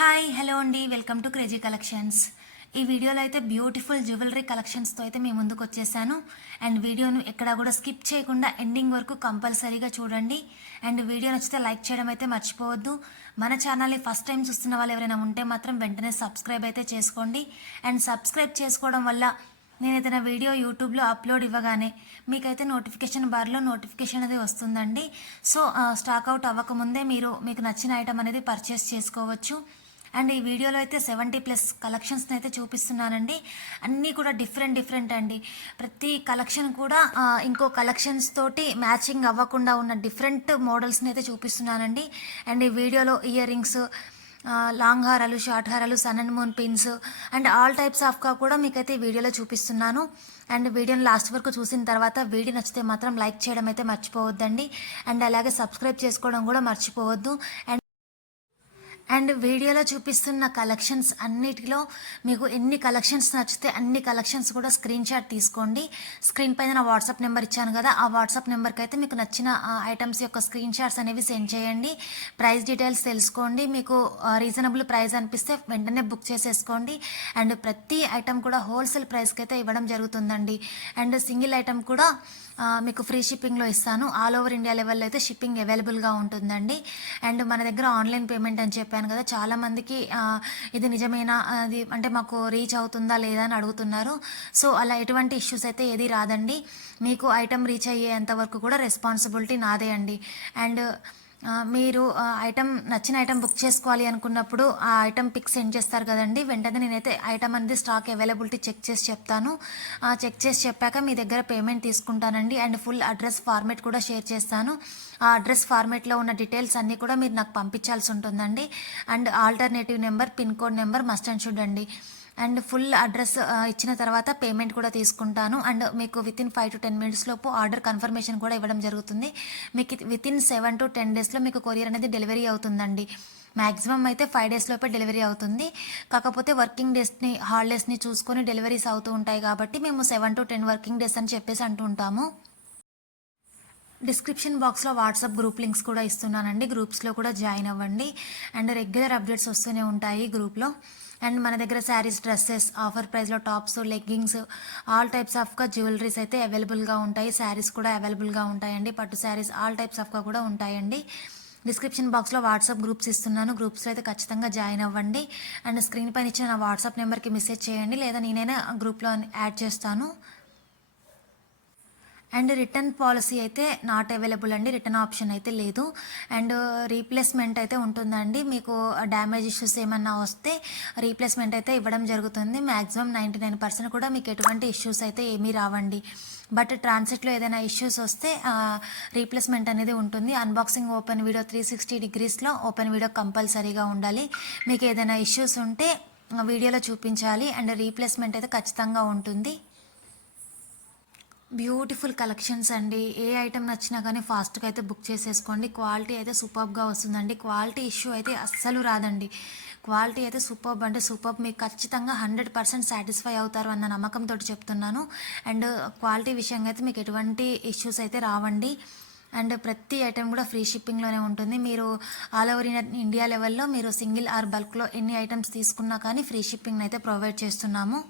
Hi hello అండి, welcome to crazy collections. ఈ వీడియోలో అయితే బ్యూటిఫుల్ జ్యువెలరీ కలెక్షన్స్తో అయితే మేము ముందుకు వచ్చేసాను. అండ్ వీడియోను ఎక్కడా కూడా స్కిప్ చేయకుండా ఎండింగ్ వరకు కంపల్సరీగా చూడండి. అండ్ వీడియో నచ్చితే లైక్ చేయడం అయితే మర్చిపోవద్దు. మన ఛానల్ని ఫస్ట్ టైం చూస్తున్న వాళ్ళు ఎవరైనా ఉంటే మాత్రం వెంటనే సబ్స్క్రైబ్ అయితే చేసుకోండి. అండ్ సబ్స్క్రైబ్ చేసుకోవడం వల్ల నేను ఏదైనా వీడియో యూట్యూబ్లో అప్లోడ్ ఇవ్వగానే మీకైతే నోటిఫికేషన్ బార్లో నోటిఫికేషన్ అనేది వస్తుందండి. సో స్టాక్ అవుట్ అవ్వకముందే మీకు నచ్చిన ఐటమ్ అనేది పర్చేస్ చేసుకోవచ్చు. అండ్ ఈ వీడియోలో అయితే 70+ కలెక్షన్స్ని అయితే చూపిస్తున్నానండి. అన్నీ కూడా డిఫరెంట్ అండి. ప్రతి కలెక్షన్ కూడా ఇంకో కలెక్షన్స్ తోటి మ్యాచింగ్ అవ్వకుండా ఉన్న డిఫరెంట్ మోడల్స్ని అయితే చూపిస్తున్నానండి. అండ్ ఈ వీడియోలో ఇయర్ రింగ్స్, లాంగ్ హారాలు, షార్ట్ హారాలు, sun and moon pins and all types ఆఫ్గా కూడా మీకైతే ఈ వీడియోలో చూపిస్తున్నాను. అండ్ వీడియోని లాస్ట్ వరకు చూసిన తర్వాత వీడియో నచ్చితే మాత్రం లైక్ చేయడం అయితే మర్చిపోవద్దండి. అండ్ అలాగే సబ్స్క్రైబ్ చేసుకోవడం కూడా మర్చిపోవద్దు. అండ్ వీడియోలో చూపిస్తున్న కలెక్షన్స్ అన్నిటిలో మీకు ఎన్ని కలెక్షన్స్ నచ్చితే అన్ని కలెక్షన్స్ కూడా స్క్రీన్ షాట్ తీసుకోండి. స్క్రీన్ పైన నా వాట్సాప్ నెంబర్ ఇచ్చాను కదా, ఆ వాట్సాప్ నెంబర్కి అయితే మీకు నచ్చిన ఐటమ్స్ యొక్క స్క్రీన్ షాట్స్ అనేవి సెండ్ చేయండి. ప్రైస్ డీటెయిల్స్ తెలుసుకోండి. మీకు రీజనబుల్ ప్రైస్ అనిపిస్తే వెంటనే బుక్ చేసేసుకోండి. అండ్ ప్రతి ఐటమ్ కూడా హోల్సేల్ ప్రైస్కి అయితే ఇవ్వడం జరుగుతుందండి. అండ్ సింగిల్ ఐటమ్ కూడా మీకు ఫ్రీ షిప్పింగ్లో ఇస్తాను. ఆల్ ఓవర్ ఇండియా లెవెల్లో అయితే షిప్పింగ్ అవైలబుల్గా ఉంటుందండి. అండ్ మన దగ్గర ఆన్లైన్ పేమెంట్ అని చెప్పాను కదా, చాలామందికి ఇది నిజమేనా, అది అంటే మాకు రీచ్ అవుతుందా లేదా అని అడుగుతున్నారు. సో అలా ఎటువంటి ఇష్యూస్ అయితే ఏది రాదండి. మీకు ఐటమ్ రీచ్ అయ్యేంత వరకు కూడా రెస్పాన్సిబిలిటీ నాదే అండి. అండ్ మీరు నచ్చిన ఐటమ్ బుక్ చేసుకోవాలి అనుకున్నప్పుడు ఆ ఐటమ్ పిక్ సెండ్ చేస్తారు కదండి, వెంటనే నేనైతే ఐటమ్ అనేది స్టాక్ అవైలబిలిటీ చెక్ చేసి చెప్తాను. చెక్ చేసి చెప్పాక మీ దగ్గర పేమెంట్ తీసుకుంటానండి. అండ్ ఫుల్ అడ్రస్ ఫార్మేట్ కూడా షేర్ చేస్తాను. ఆ అడ్రస్ ఫార్మేట్లో ఉన్న డీటెయిల్స్ అన్నీ కూడా మీరు నాకు పంపించాల్సి ఉంటుందండి. And alternative number, pin code number must and should అండి. అండ్ ఫుల్ అడ్రస్ ఇచ్చిన తర్వాత పేమెంట్ కూడా తీసుకుంటాను. అండ్ మీకు వితిన్ 5 to 10 minutes లోపు ఆర్డర్ కన్ఫర్మేషన్ కూడా ఇవ్వడం జరుగుతుంది. మీకు వితిన్ 7 to 10 daysలో మీకు కొరియర్ అనేది డెలివరీ అవుతుందండి. మ్యాక్సిమం అయితే 5 days లోపే డెలివరీ అవుతుంది. కాకపోతే వర్కింగ్ డేస్ని, హాలిడేస్ని చూసుకొని డెలివరీస్ అవుతూ ఉంటాయి కాబట్టి మేము 7 to 10 వర్కింగ్ డేస్ అని చెప్పేసి అంటూ ఉంటాము. డిస్క్రిప్షన్ బాక్స్లో వాట్సాప్ గ్రూప్ లింక్స్ కూడా ఇస్తున్నానండి. గ్రూప్స్లో కూడా జాయిన్ అవ్వండి. అండ్ రెగ్యులర్ అప్డేట్స్ వస్తూనే ఉంటాయి గ్రూప్లో. అండ్ మన దగ్గర శారీస్, డ్రెస్సెస్, ఆఫర్ ప్రైస్లో టాప్స్, లెగ్గింగ్స్, ఆల్ టైప్స్ ఆఫ్గా జ్యువెలరీస్ అయితే అవైలబుల్గా ఉంటాయి. శారీస్ కూడా అవైలబుల్గా ఉంటాయండి. పట్టు శారీస్ ఆల్ టైప్స్ ఆఫ్గా కూడా ఉంటాయండి. డిస్క్రిప్షన్ బాక్స్లో వాట్సాప్ గ్రూప్స్ ఇస్తున్నాను. గ్రూప్స్లో అయితే ఖచ్చితంగా జాయిన్ అవ్వండి. అండ్ స్క్రీన్ పైన ఇచ్చిన నా వాట్సాప్ నెంబర్కి మెసేజ్ చేయండి, లేదా నేనైనా గ్రూప్లో యాడ్ చేస్తాను. అండ్ రిటర్న్ పాలసీ అయితే నాట్ అవైలబుల్ అండి. రిటర్న్ ఆప్షన్ అయితే లేదు. అండ్ రీప్లేస్మెంట్ అయితే ఉంటుందండి. మీకు డ్యామేజ్ ఇష్యూస్ ఏమన్నా వస్తే రీప్లేస్మెంట్ అయితే ఇవ్వడం జరుగుతుంది. మ్యాక్సిమం 99% కూడా మీకు ఎటువంటి ఇష్యూస్ అయితే ఏమీ రావండి. బట్ ట్రాన్సిట్లో ఏదైనా ఇష్యూస్ వస్తే రీప్లేస్మెంట్ అనేది ఉంటుంది. అన్బాక్సింగ్ ఓపెన్ వీడియో 360 degreesలో ఓపెన్ వీడియో కంపల్సరీగా ఉండాలి. మీకు ఏదైనా ఇష్యూస్ ఉంటే వీడియోలో చూపించాలి. అండ్ రీప్లేస్మెంట్ అయితే ఖచ్చితంగా ఉంటుంది. బ్యూటిఫుల్ కలెక్షన్స్ అండి. ఏ ఐటమ్ నచ్చినా కానీ ఫాస్ట్గా అయితే బుక్ చేసేసుకోండి. క్వాలిటీ అయితే సూపర్గా వస్తుందండి. క్వాలిటీ ఇష్యూ అయితే అస్సలు రాదండి. క్వాలిటీ అయితే సూపర్బ్ అంటే సూపర్బ్. మీకు ఖచ్చితంగా 100% సాటిస్ఫై అవుతారు అన్న నమ్మకంతో చెప్తున్నాను. అండ్ క్వాలిటీ విషయంగా అయితే మీకు ఎటువంటి ఇష్యూస్ అయితే రావండి. అండ్ ప్రతి ఐటెం కూడా ఫ్రీ షిప్పింగ్లోనే ఉంటుంది. మీరు ఆల్ ఓవర్ ఇండియా లెవెల్లో మీరు సింగిల్ ఆర్ బల్క్లో ఎన్ని ఐటమ్స్ తీసుకున్నా కానీ ఫ్రీ షిప్పింగ్ అయితే ప్రొవైడ్ చేస్తున్నాము.